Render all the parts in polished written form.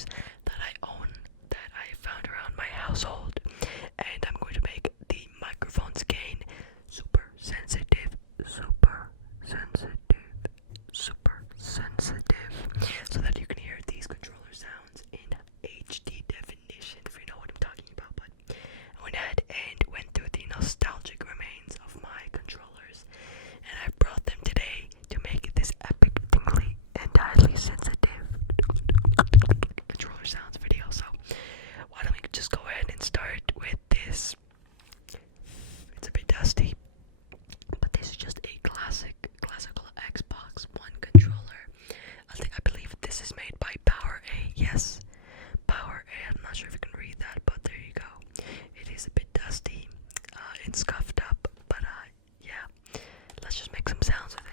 controllers that I own, that I found around my household, and I'm going to make the microphone's gain super sensitive, so that you can hear these controller sounds in HD definition, if you know what I'm talking about. But I went ahead and went through the nostalgic remains of my controllers, and I brought them today to make this epic, tingly, and highly sensitive controller sounds video. So why don't we just go ahead and start with this. It's a bit dusty, but this is just a classical Xbox One controller. I believe this is made by Power A. Yes, Power A. I'm not sure if you can read that, but there you go. It is a bit dusty. It's scuffed up, but yeah. Let's just make some sounds with it.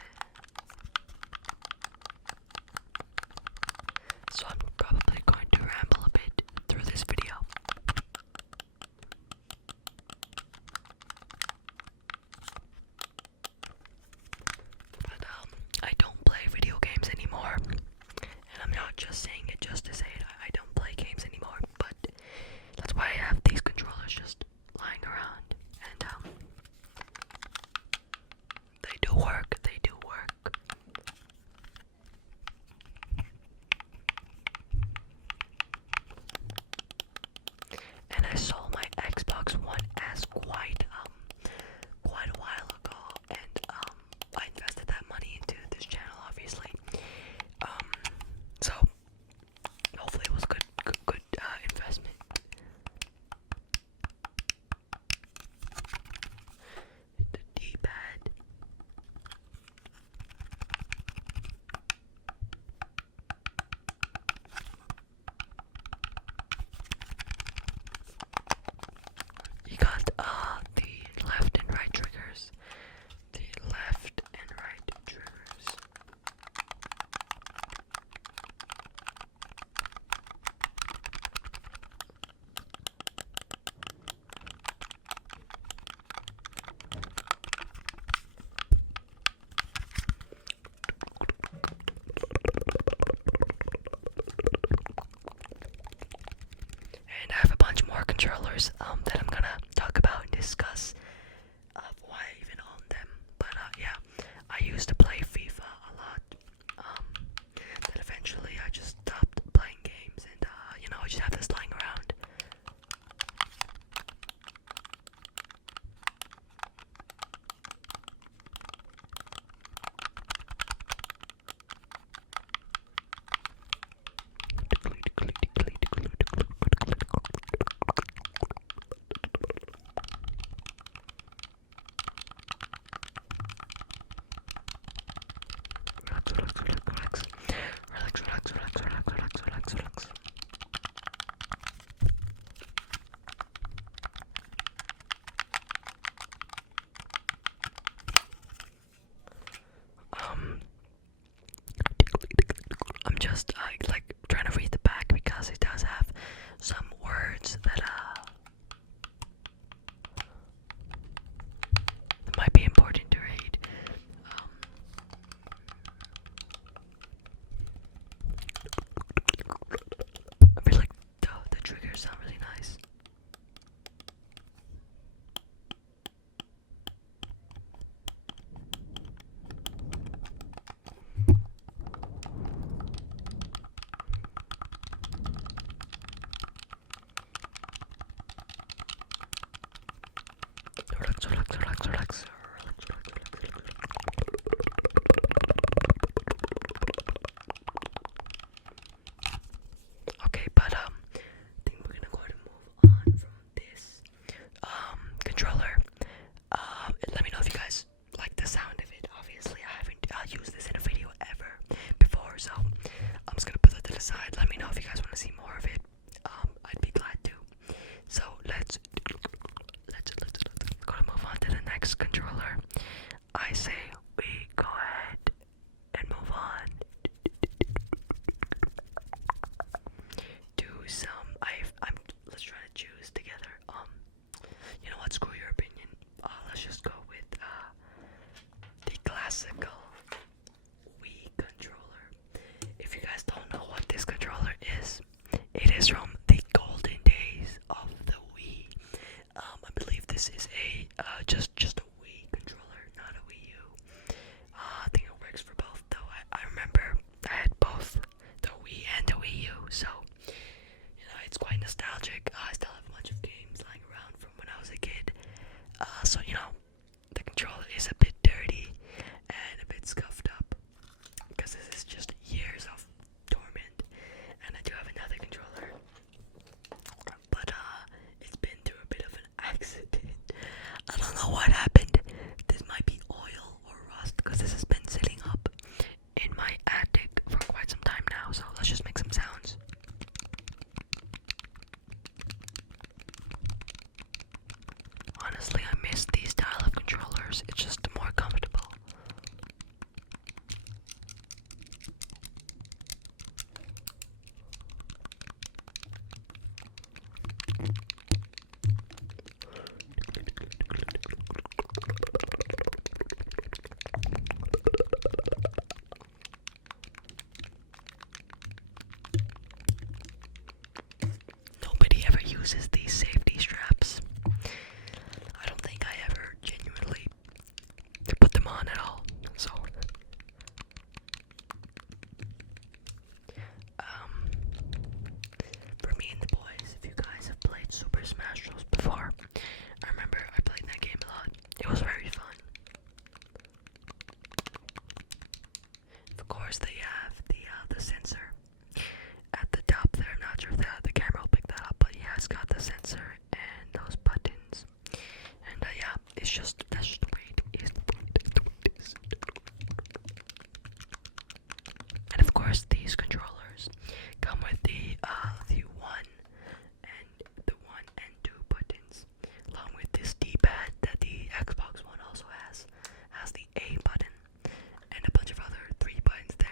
So I'm probably going to ramble a bit through this video. But I don't play video games anymore, and I'm not just saying it just to say it. I don't play games anymore, but that's why I have these controllers just lying around, and they do work. They do work. And I sold my Xbox One S quite a while ago, and I invested that money into this channel, obviously. So hopefully it was good investment. The D-pad. You got the left and right triggers. The left and right triggers. And I have a bunch more controllers that I'm gonna talk about and discuss why I even own them. But yeah, I used to play FIFA a lot. Then eventually I just stopped playing games, and I just have this lying around. Relax. I'm just like trying to read the back because it does have some words that might be important to read. I feel like the triggers sound really nice. Relax. Okay, but I think we're gonna go ahead and move on from this controller. Let me know if you guys like the sound of it. Obviously, I haven't used this in a video ever before, so I'm just gonna put that to the side. Let me know if you guys want to see more of it. I'd be glad to. So let's go and move on to the next controller. I say we go ahead and move on to some. Let's try to choose together. You know what? Screw your opinion. Let's just go with the classical Wii controller. If you guys don't know what this controller is, uses these safety straps. I don't think I ever genuinely put them on at all. So, for me and the boys, if you guys have played Super Smash Bros. Before, I remember I played that game a lot. It was very fun. Of course, they have the sensor at the top there. I'm not sure if the camera will pick that up, but yeah, it's got the sensor and those buttons. And yeah, that's just the way it is. And of course, these controllers come with the 1 and 2 buttons, along with this D-pad that the Xbox One also has the A button, and a bunch of other 3 buttons there.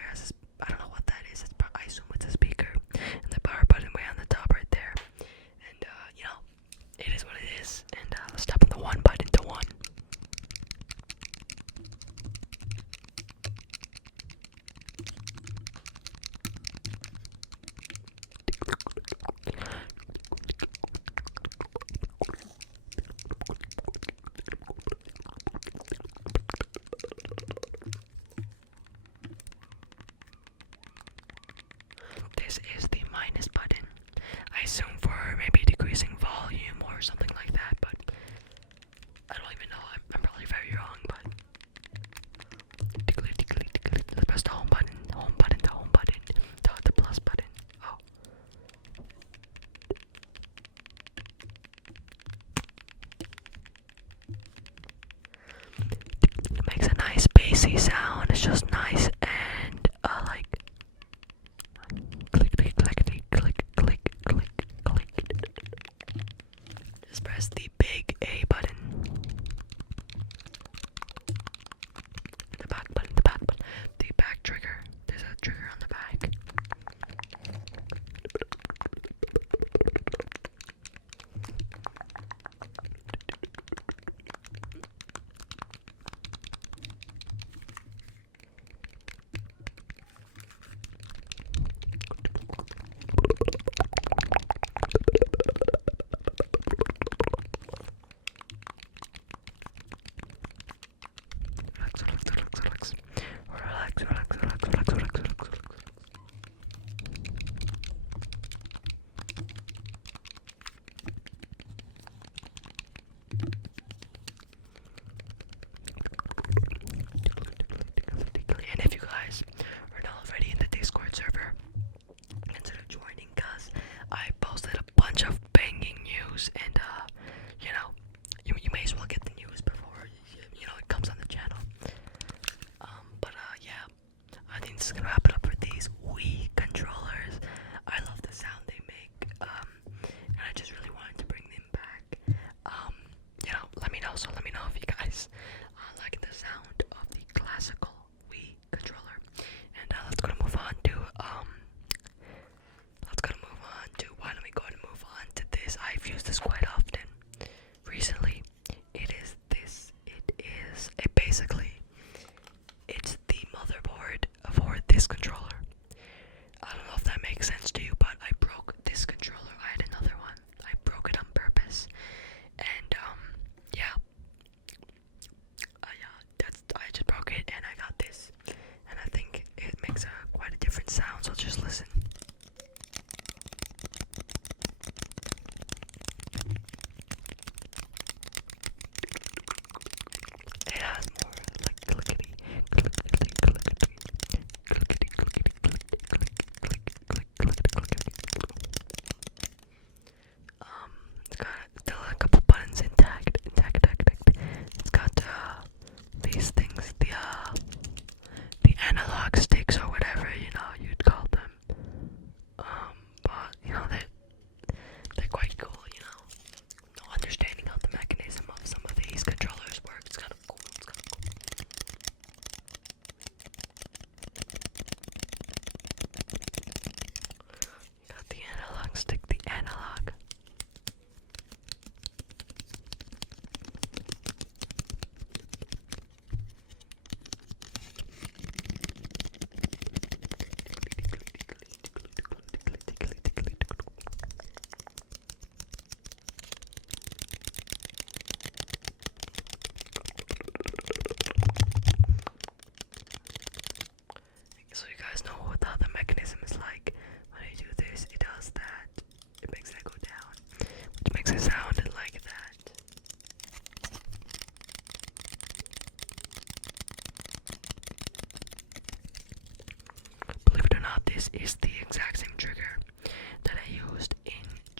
I don't know what that is. I assume it's a speaker, and the power button way on the top right there. And you know, it is what it is. And let's tap on the 1 button to 1. This is the minus button. I assume for maybe decreasing volume or something like that, but I don't even know. I'm probably very wrong, but let's press the home button, the plus button. Oh. It makes a nice bassy sound. It's just nice and like click, click, click, click, click, click, click. Just press the big A button. The back button, the back trigger. There's a trigger on the back. Relax. And if you guys are not already in the Discord server, consider joining, cause I posted a bunch of banging news, and you know, you may as well get the news before it comes on the channel. But yeah, I think this is gonna wrap it up for these Wii controllers. I love the sound they make, and I just really wanted to bring them back. Let me know if you guys like the sound of the classical Wii controller. And let's go to move on to why don't we go and move on to this? I've used this quite often recently. It's the motherboard for this controller. I don't know if that makes sense to you, but I broke this controller. I had another one. I broke it on purpose. And I just broke it, and I got this. And I think it makes quite a different sound, so just listen.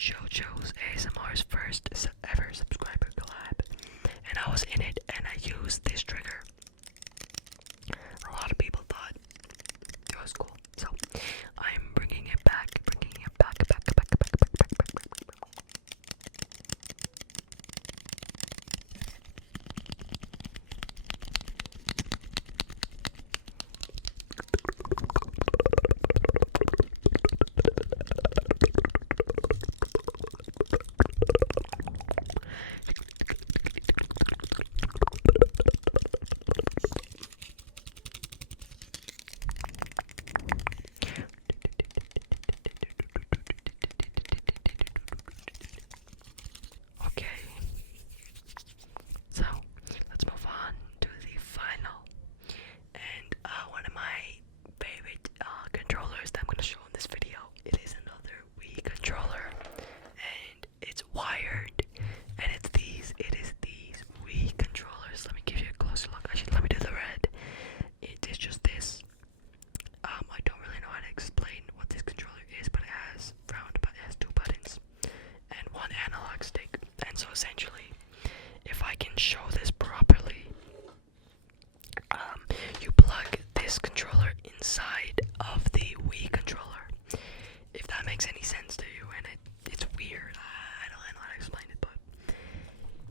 JoJo's ASMR's first ever subscriber collab, and I was in it, and I used this trigger. A lot of people thought it was cool, so I'm bringing it back, back. Okay, so let's move on to the final and one of my favorite controllers that I'm going to show in this video. It is another Wii controller, and it's wired, and it is these Wii controllers. Let me give you a closer look. Actually, let me do the red. It is just this. I don't really know how to explain what this controller is, but it has two buttons and one analog stick. And so essentially, if I can show this properly, you plug this controller inside of the Wii controller. If that makes any sense to you, and it's weird. I don't know how to explain it, but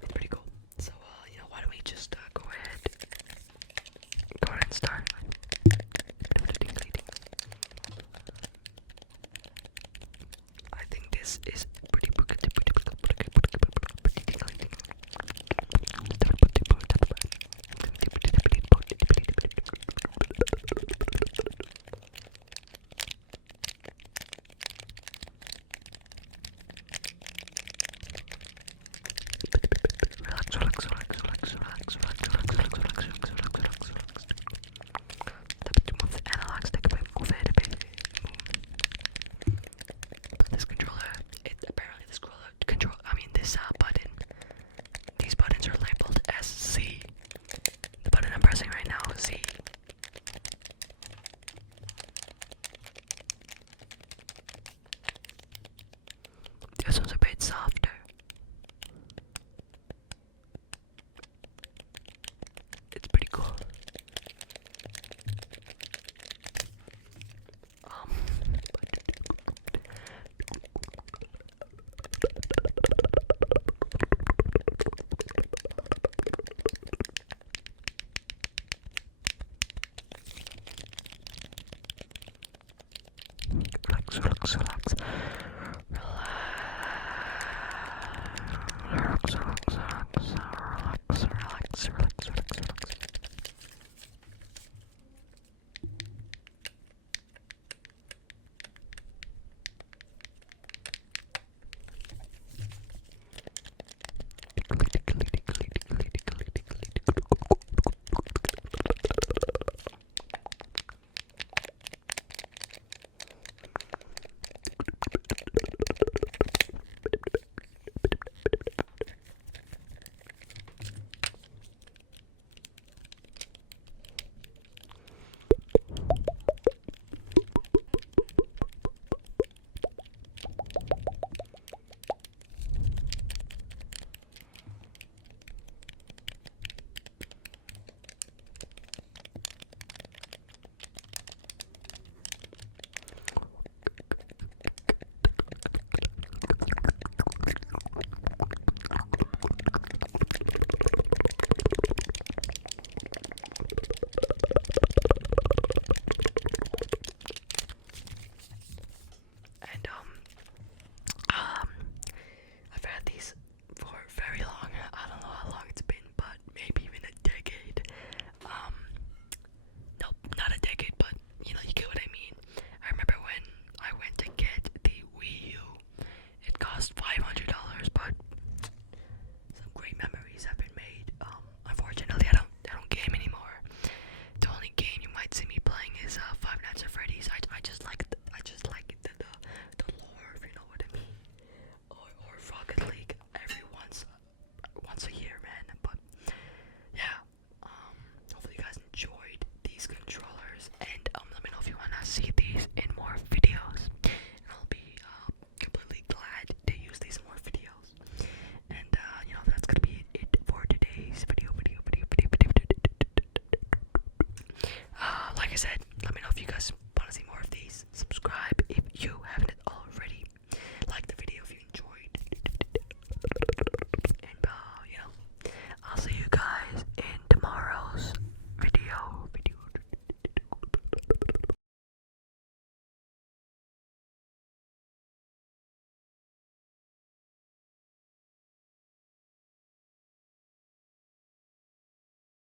it's pretty cool. So why don't we just go ahead and start. I think this is